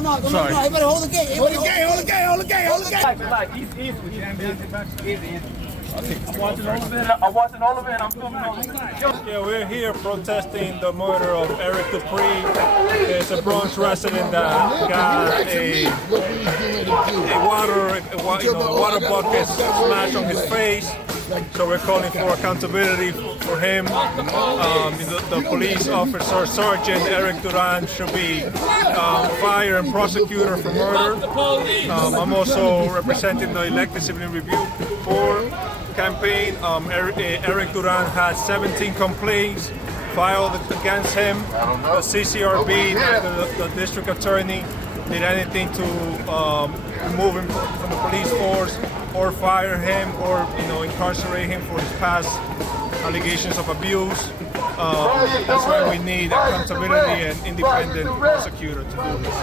him out. Don't let him out. Everybody hold the gate. Hold the gate. Like, easy. I'm watching all of it, I'm filming it. Yeah, we're here protesting the murder of Eric Dupree. There's a Bronx resident that got a water bucket smashed on his face. So we're calling for accountability for him. The police officer, Sergeant Eric Duran, should be fired and prosecuted for murder. I'm also representing the Elected Civilian Review Board campaign. Eric Duran had 17 complaints filed against him. The CCRB, the district attorney, did anything to remove him from the police force or fire him or incarcerate him for his past allegations of abuse. That's why we need accountability and independent prosecutor to do this.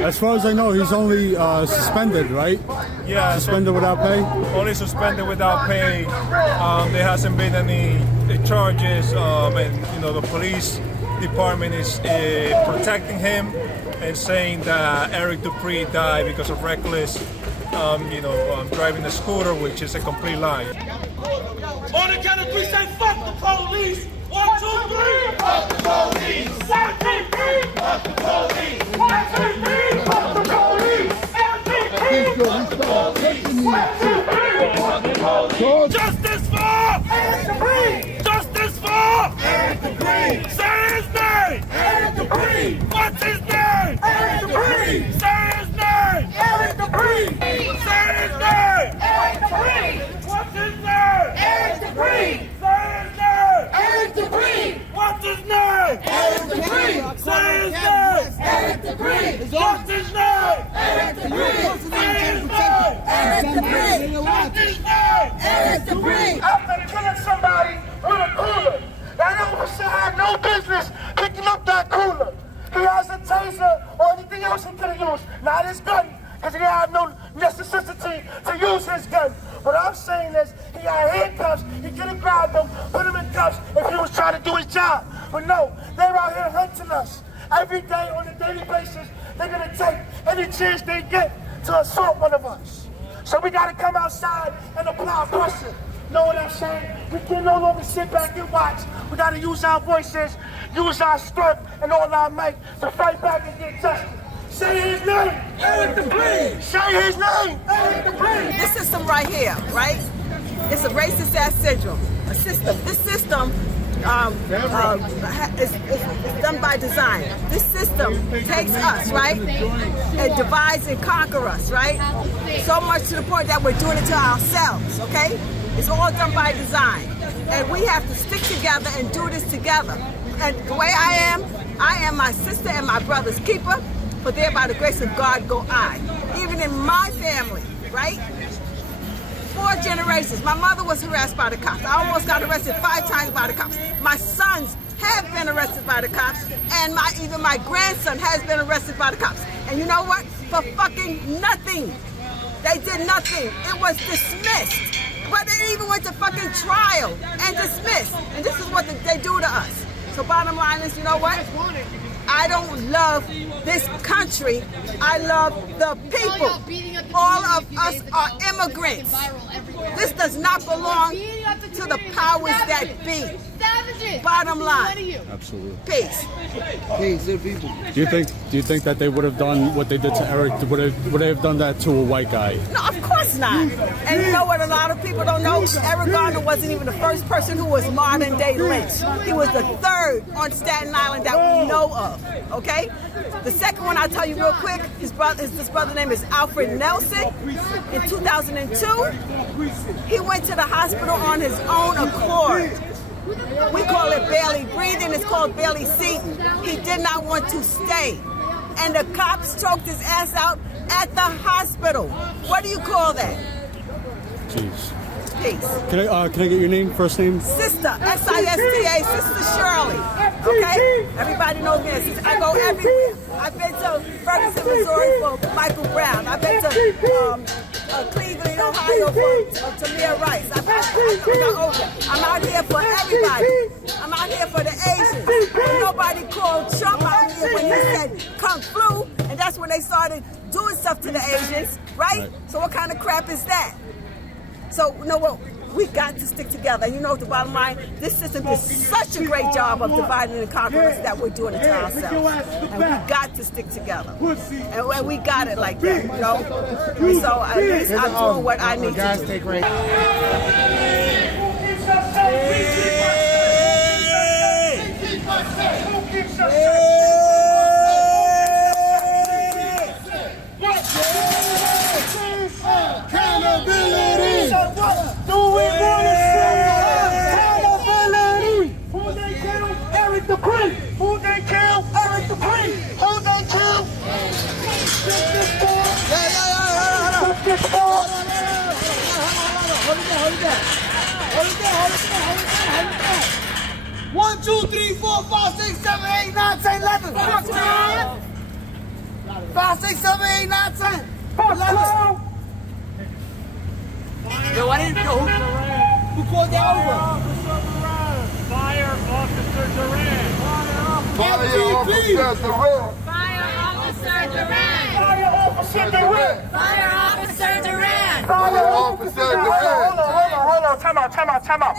As far as I know, he's only suspended, right? Yeah, suspended without pay. Only suspended without pay. There hasn't been any charges, and the police department is protecting him and saying that Eric Dupree died because of reckless, driving a scooter, which is a complete lie. On the count of three, say fuck the police. 1, 2, 3. Fuck the police. 1, 2, 3. Fuck the police. 1, 2, 3. Fuck the police. 1, 2, 3. Fuck the police. 1, 2, 3. Fuck the police. Justice for Eric Dupree. Justice for Eric Dupree. Say his name. Eric Dupree. What's his name? Eric Dupree. Say his name. Eric Dupree. Say his name. Eric Dupree. What's his name? Eric Dupree. Say his name. Eric Dupree. What's his name? Eric Dupree. Say his name. Eric Dupree. What's his name? Eric Dupree. Say his name. Eric Dupree. What's his name? Eric Dupree. After killing somebody with a cooler, that officer had no business picking up that cooler. He has a taser or anything else he could have used, not his gun, because he had no necessity to use his gun. What I'm saying is, he had handcuffs, he could have grabbed them, put them in cuffs if he was trying to do his job. But no, they're out here hunting us. Every day, on a daily basis, they're gonna take any chance they get to assault one of us. So we gotta come outside and apply pressure. Know what I'm saying? We can no longer sit back and watch. We gotta use our voices, use our strength and all our might to fight back and get justice. Say his name, Eric Dupree. Say his name, Eric Dupree. This system right here, right? It's a racist ass syndrome. A system. This system is done by design. This system takes us, right, and divides and conquers us, right? So much to the point that we're doing it to ourselves, okay? It's all done by design. And we have to stick together and do this together. And the way I am my sister and my brother's keeper, for there by the grace of God go I. Even in my family, right? 4 generations. My mother was harassed by the cops. I almost got arrested 5 times by the cops. My sons have been arrested by the cops, and even my grandson has been arrested by the cops. And you know what? For fucking nothing. They did nothing. It was dismissed. But they even went to fucking trial and dismissed. And this is what they do to us. So bottom line is, you know what? I don't love this country. I love the people. All of us are immigrants. This does not belong to the powers that be. Bottom line. Absolutely. Peace. Peace, good people. Do you think that they would have done what they did to Eric? Would they have done that to a white guy? No, of course not. And you know what a lot of people don't know? Eric Garner wasn't even the first person who was modern day lynched. He was the 3rd on Staten Island that we know of, okay? The second one I'll tell you real quick, this brother's name is Alfred Nelson. In 2002, he went to the hospital on his own accord. We call it barely breathing, it's called barely seating. He did not want to stay. And the cops choked his ass out at the hospital. What do you call that? Jeez. Peace. Can I get your name, first name? Sister, S-I-S-T-A, Sister Shirley. Okay? Everybody knows me as Sister. I go everywhere. I've been to Ferguson, Missouri for Michael Brown. I've been to Cleveland, Ohio for Tamir Rice. I'm out here for everybody. I'm out here for the Asians. Nobody called Trump out here when he said Kung Flu, and that's when they started doing stuff to the Asians, right? So what kind of crap is that? So, you know what? We got to stick together. And you know what the bottom line? This system did such a great job of dividing and conquering us that we're doing it to ourselves. And we got to stick together. And we got it like that, you know? And so at least I'm doing what I need to Accountability! So what do we want to say? Accountability! Who they kill? Eric the Priest! Who they kill? Eric the Priest! Who they kill? Hold it. 1, 2, 3, 4, 5, 6, 7, 8, 9, 10, 11. 5, 6, 7, 8, 9, 10. 11. Yo, I didn't know who called that over. Fire Officer Duran. Fire Officer Duran. Fire Officer Duran! Fire Officer Duran. Fire Officer Duran! Fire Officer Duran. Hold on. Time out.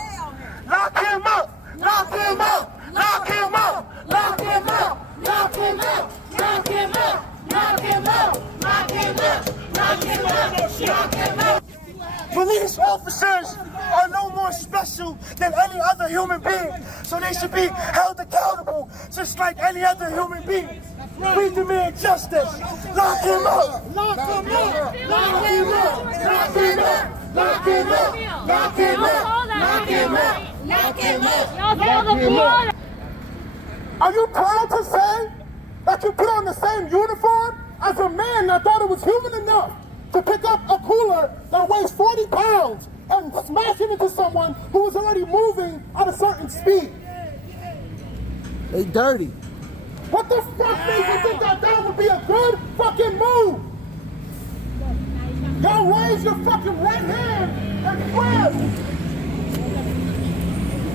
Lock him up. Lock him up. Lock him up. Lock him up. Lock him up. Lock him up. Lock him up. Lock him up. Lock him up. Lock him up. Police officers are no more special than any other human being, so they should be held accountable just like any other human being. We demand justice. Lock him up. Lock him up. Lock him up. Lock him up. Lock him up. Lock him up. Lock him up. Lock him up. Lock him up. Are you proud to say that you put on the same uniform as a man that thought it was human enough to pick up a cooler that weighs 40 pounds and smash it into someone who was already moving at a certain speed? They dirty. What the fuck made you think that would be a good fucking move? Y'all raise your fucking right hand and swear.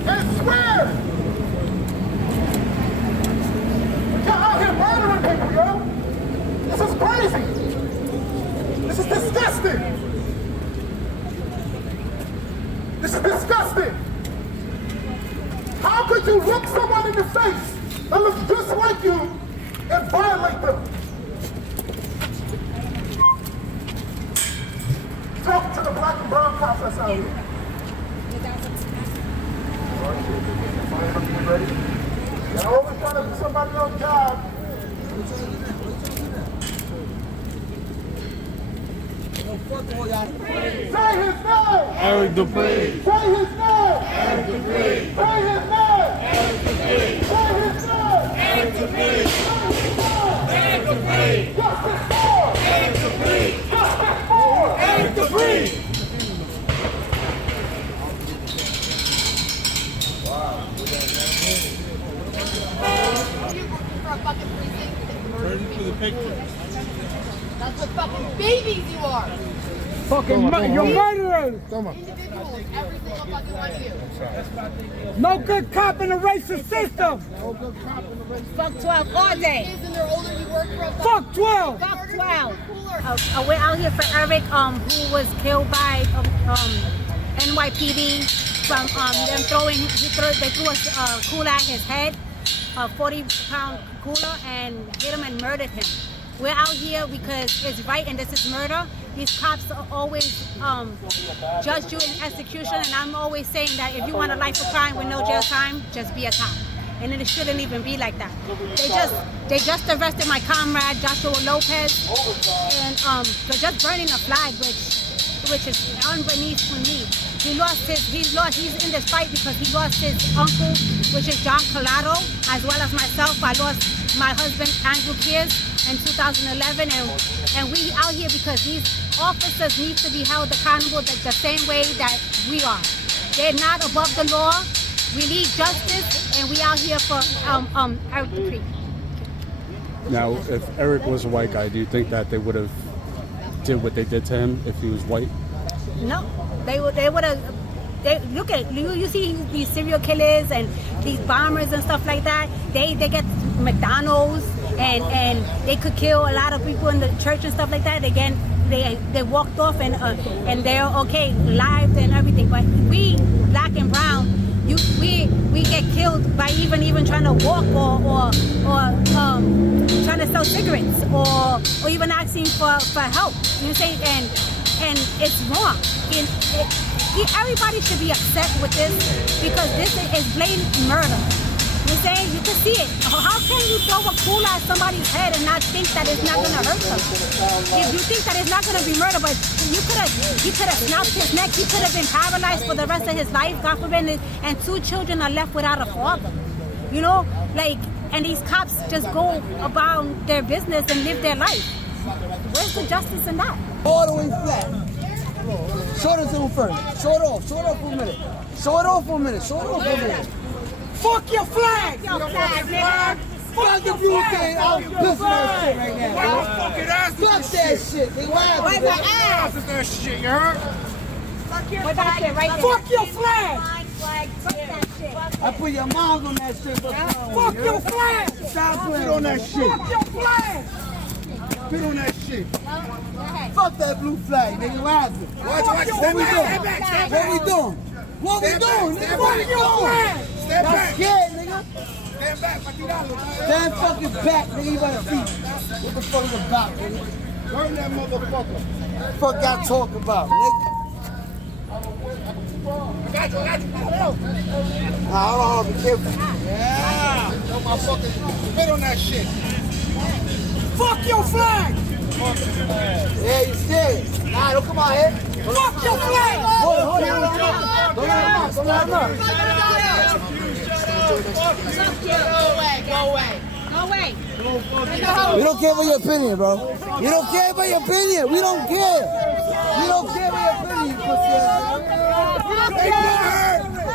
And swear. Y'all out here murdering people, yo. This is crazy. This is disgusting. This is disgusting. How could you look someone in the face that looks just like you and violate them? Talk to the black and brown cops that's out here. You're always trying to do somebody else's job. Say his name! Eric the Priest. Say his name! Eric the Priest. Say his name! Eric the Priest. Say his name! Eric the Priest. Eric the Priest. Justice for! Eric the Priest. Justice for! Eric the Priest. Turn to the picture. That's what fucking babies you are! You're murderers! Individuals, every single fucking one of you. No good cop in the racist system! Fuck 12 all day. Kids and they're older, you work for a Fuck 12! Fuck 12. We're out here for Eric, who was killed by NYPD from them throwing. They threw a cooler at his head, a 40-pound cooler, and hit him and murdered him. We're out here because it's right and this is murder. These cops always judge you in execution, and I'm always saying that if you want a life of crime with no jail time, just be a cop. And it shouldn't even be like that. They just arrested my comrade Joshua Lopez, and for just burning a flag, which is unbeneath for me. He's in this fight because he lost his uncle, which is John Collado, as well as myself. I lost my husband Andrew Kears in 2011, and we out here because these officers need to be held accountable the same way that we are. They're not above the law. We need justice, and we out here for Eric the Priest. Now, if Eric was a white guy, do you think that they would have did what they did to him if he was white? No, they would have. Look at it. You see these serial killers and these bombers and stuff like that. They get McDonald's and they could kill a lot of people in the church and stuff like that. Again, they walked off and they're okay, lives and everything. But we, black and brown, we get killed by even trying to walk or trying to sell cigarettes or even asking for help. You know what I'm saying? And it's wrong. Everybody should be upset with this because this is blatant murder. You know what I'm saying? You can see it. How can you throw a cooler at somebody's head and not think that it's not going to hurt them? If you think that it's not going to be murder, but he could have snapped his neck, he could have been paralyzed for the rest of his life, God forbid, and 2 children are left without a father. You know, like, and these cops just go about their business and live their life. Where's the justice in that? All the way flat. Show this on first. Show it off for a minute. Show it off for a minute. Fuck your flag! Fuck your flag, nigga! Fuck if you say I'm pissing that shit right now. Fuck that shit. Wipe my ass! that shit, you heard? What that shit right there? Fuck your flag! Fuck that shit. I put your mom on that shit. Fuck your flag! Stop putting on that shit. Fuck your flag! Spit on that shit. Fuck that blue flag, nigga. What happened? What we doing? What we doing? Fuck your flag! Stand I'm back. scared, nigga. Stand back, Patiralo. Stand fucking back, nigga. You better feet. What the fuck is about, nigga? Burn that motherfucker. Fuck y'all talking about, nigga? I got you. Nah, hold on, be careful. Yeah. Throw my fucking spit on that shit. Fuck your flag! Yeah, you scared. Nah, don't come out here. Fuck your flag! Hold on. Don't let him out. Go away. We don't care about your opinion, bro. We don't care about your opinion. We don't care about your opinion, you pussy ass.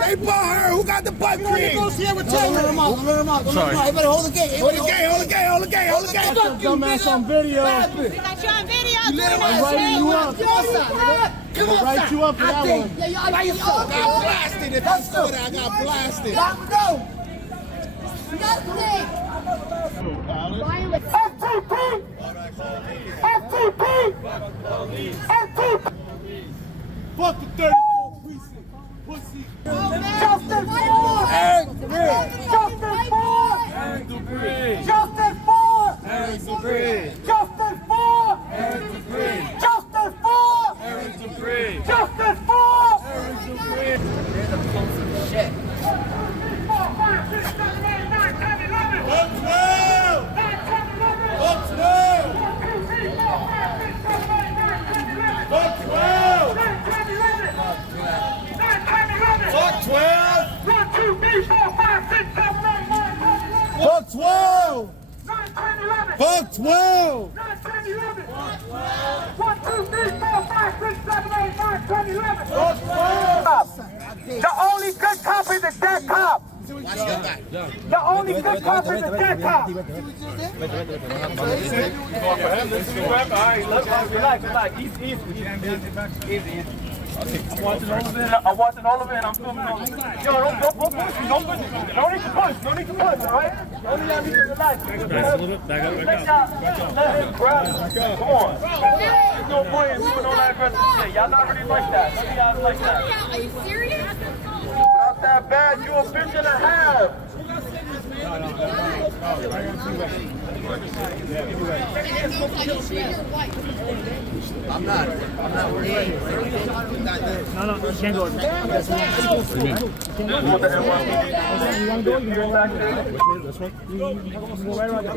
They bought her. Who got the butt cream? Don't let him out. You better hold the gate. Hold the gate. Fuck you, dumbass on video. We got you on video. I'm writing you up. I'm gonna write you up for that one. I got blasted. If I saw that, I got blasted. FTP! Fuck the 34th precinct. Pussy. Justice for Eric Debris! Justice for Eric Debris! Justice for Eric Debris! Justice for Eric Debris! Justice for Eric Debris! Justice for Eric Debris! There's a close of shit. 12! Fuck 12! 1, 2, 3, 4, 5, 6, 7, 8, 9, 10, 11. The only good cop is a dead cop. The only good cop is a dead cop. Relax. Easy. I'm watching all of it, and I'm filming all. Yo, don't push me. No need to push, all right? Only y'all need to relax. Back up. Let him grab. Come on. There's no point in moving all that aggressive shit. Y'all not really like that. None of y'all like that. Are you serious? Not that bad. You a bitch and a half. I'm not worried. No, you can't go. You want the NYPD? You want to go? You go back there. This one? You go right around there.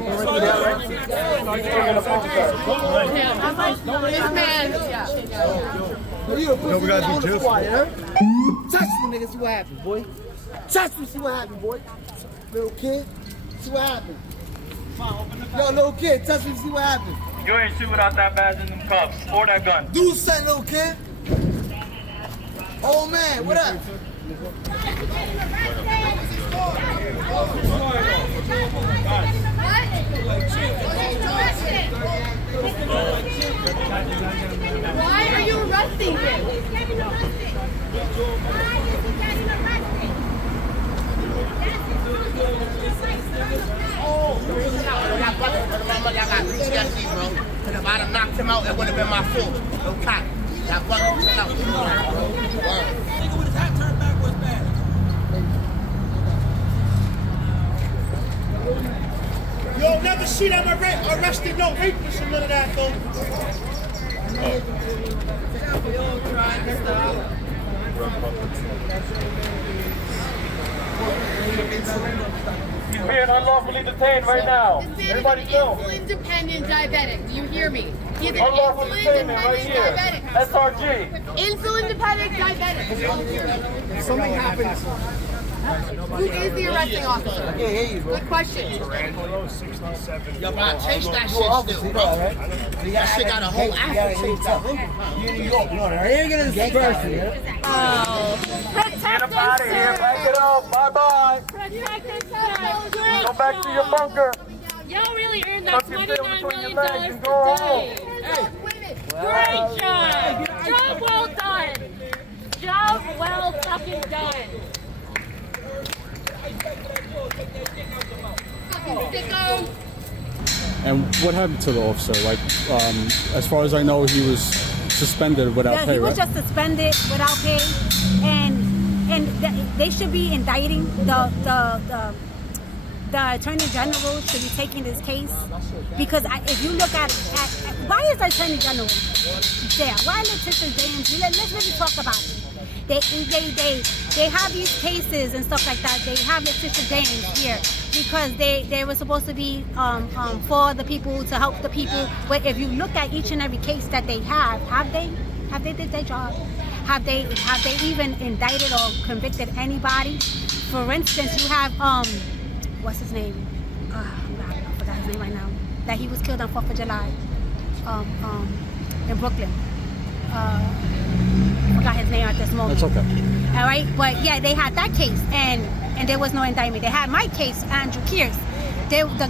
We gotta do juice. Touch me, nigga, see what happens, boy. Touch me, see what happens, boy. Little kid, see what happens. Yo, little kid, touch me, see what happens. You ain't shit without that badge in them cuffs or that gun. Do something, little kid. Oh man, what up? Why are you arresting him? Oh, him out, it would have been my fault. No cop. That fucking him out. Nigga with his hat turned back was bad. You'll never see them arrested no rapists or none of that, though. He's being unlawfully detained right now. This man Everybody is an film. insulin-dependent diabetic. Do you hear me? He's an Unlawful detainment right insulin-dependent here. diabetic. SRG. Insulin-dependent diabetic. Something happens. Who is the arresting officer? I can't hear you, bro. Good question. Yo, but I chased that shit still, bro. That shit got a whole after. You in New York, no, I ain't gonna disperse it. Get up out of here. Back it up. Bye-bye. Go back to your bunker. Y'all really earned that Tuck your tail $29 between your million legs and go home. today. Great job. Job well done. Job well fucking done. And what happened to the officer? Like, as far as I know, he was suspended without Yeah, pay, he was right? just suspended without pay, and they should be indicting the attorney general should be taking this case, because if you look at why is the attorney general there? Why Letitia James? Let's really talk about it. They have these cases and stuff like that. They have Letitia James here because they were supposed to be for the people, to help the people. But if you look at each and every case that they have they did their job? Have they even indicted or convicted anybody? For instance, you have what's his name? I forgot his name right now. That he was killed on 4th of July in Brooklyn. Forgot his name at this moment. That's okay. All right, but yeah, they had that case, and there was no indictment. They had my case, Andrew Kears. The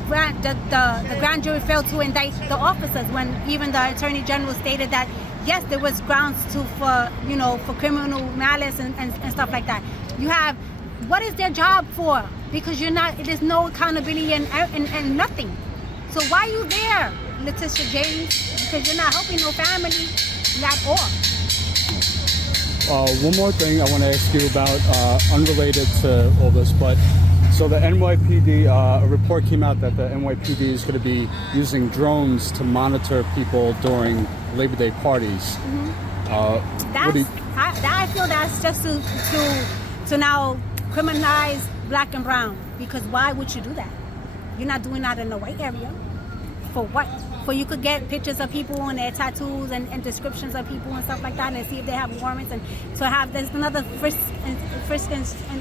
grand jury failed to indict the officers when even the attorney general stated that yes, there was grounds for criminal malice and stuff like that. You have, what is their job for? Because there's no accountability and nothing. So why are you there, Letitia James? Because you're not helping no family at all. One more thing I want to ask you about, unrelated to all this, but so the NYPD, a report came out that the NYPD is going to be using drones to monitor people during Labor Day parties. I feel that's just to now criminalize black and brown, because why would you do that? You're not doing that in the white area. For what? For you could get pictures of people and their tattoos and descriptions of people and stuff like that, and see if they have warrants, and to have there's another frisk and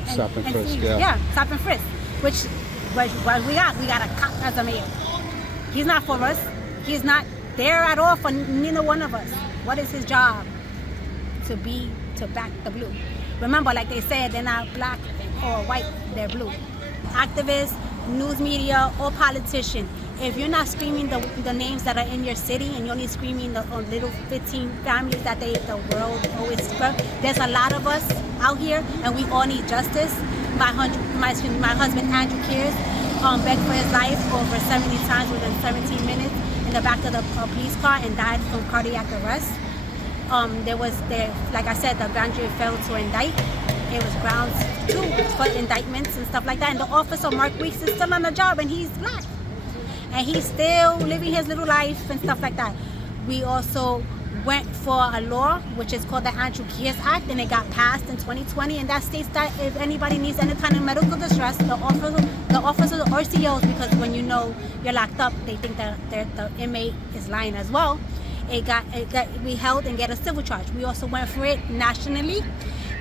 Stop and frisk, see. yeah. Stop and frisk. Which we got a cop as a mayor. He's not for us. He's not there at all for neither one of us. What is his job? To back the blue. Remember, like they said, they're not black or white, they're blue. Activists, news media, or politician. If you're not screaming the names that are in your city, and you're only screaming the little 15 families that the world always scrub, there's a lot of us out here, and we all need justice. My husband Andrew Kears begged for his life over 70 times within 17 minutes in the back of the police car and died from cardiac arrest. Like I said, the grand jury failed to indict. It was grounds too for indictments and stuff like that. And the officer, Mark Weeks, is still on the job, and he's black. And he's still living his little life and stuff like that. We also went for a law, which is called the Andrew Kears Act, and it got passed in 2020. And that states that if anybody needs any kind of medical distress, the officers or RCOs, because when you know you're locked up, they think that the inmate is lying as well. We held and get a civil charge. We also went for it nationally,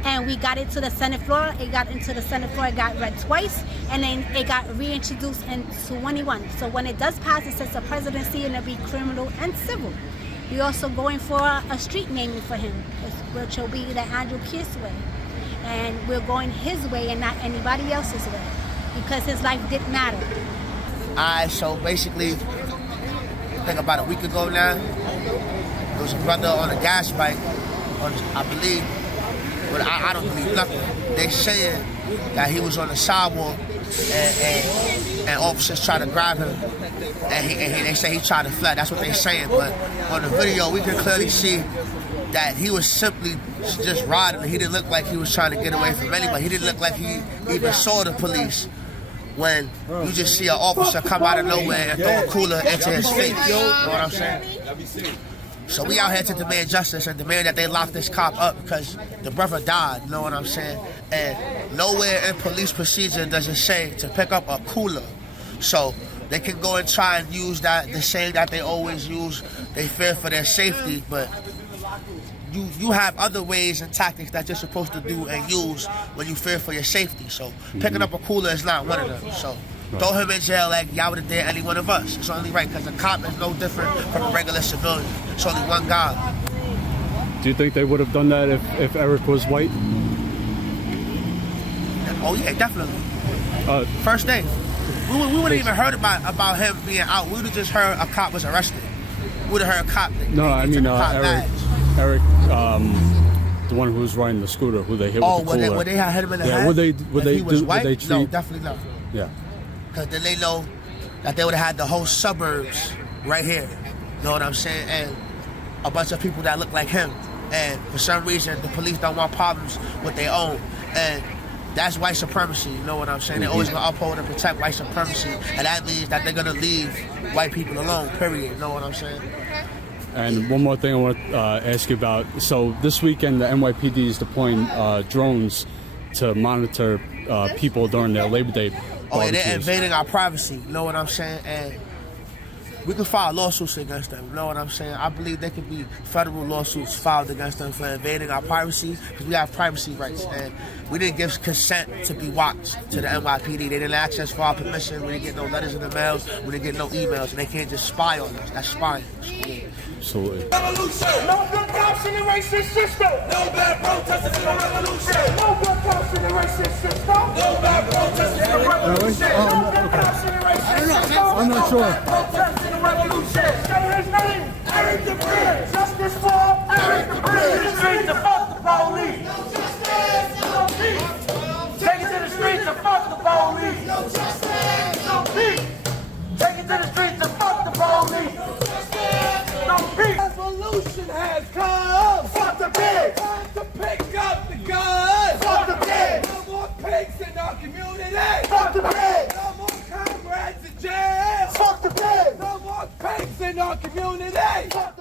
and we got it to the Senate floor. It got into the Senate floor, it got read twice, and then it got reintroduced in 21. So when it does pass, it says the presidency, and it'll be criminal and civil. We're also going for a street naming for him, which will be the Andrew Kears way. And we're going his way and not anybody else's way, because his life didn't matter. Alright, so basically, I think about a week ago now, there was a brother on a gas bike, I believe, but I don't believe nothing. They saying that he was on the sidewalk and and officers try to grab him, and they say he tried to flee. That's what they're saying, but on the video we can clearly see that he was simply just riding. He didn't look like he was trying to get away from anybody. He didn't look like he even saw the police. When you just see an officer come out of nowhere and throw a cooler into his face, you know what I'm saying? So we out here to demand justice and demand that they lock this cop up because the brother died, you know what I'm saying? And nowhere in police procedure does it say to pick up a cooler. So they can go and try and use that, the same that they always use. They fear for their safety, but you have other ways and tactics that you're supposed to do and use when you fear for your safety. So picking up a cooler is not one of them. So throw him in jail like y'all would have did any one of us. It's only right because a cop is no different from a regular civilian. It's only one guy. Do you think they would have done that if Eric was white? Oh yeah, definitely. First day. We wouldn't even heard about him being out. We would have just heard a cop was arrested. We would have heard a cop. No, I mean Eric, the one who was riding the scooter, who they hit with the cooler. Would they have hit him in the head? Would they white? Would they treat? No, definitely not. Yeah. Because then they know that they would have had the whole suburbs right here. You know what I'm saying? And a bunch of people that look like him. And for some reason, the police don't want problems with their own. And that's white supremacy, you know what I'm saying? They're always going to uphold and protect white supremacy. And that means that they're going to leave white people alone, period. You know what I'm saying? And one more thing I want to ask you about. So this weekend, the NYPD is deploying drones to monitor people during their Labor Day barbecues. Oh, yeah, they're invading our privacy, you know what I'm saying? And we can file lawsuits against them, you know what I'm saying? I believe there could be federal lawsuits filed against them for invading our privacy because we have privacy rights. And we didn't give consent to be watched to the NYPD. They didn't ask us for our permission. We didn't get no letters in the mail. We didn't get no emails. And they can't just spy on us. That's spying. Absolutely. Revolution. No good cops in the racist system. No bad protesters in the revolution. No good cops in the racist system. No bad protesters in the revolution. No good cops in the racist system. I'm not sure. Protesters in the revolution. Say his name. Eric the Bridge. Justice for Eric the Bridge. The streets to fuck the police. No justice. No peace. Take it to the streets to fuck the police. No justice. No peace. Take it to the streets to fuck the police. No justice. No peace. Revolution has come. Fuck the pigs. Time to pick up the guns. Fuck the pigs. No more pigs in our community. Fuck the pigs. No more comrades in jail. Fuck the pigs. No more pigs in our community. Fuck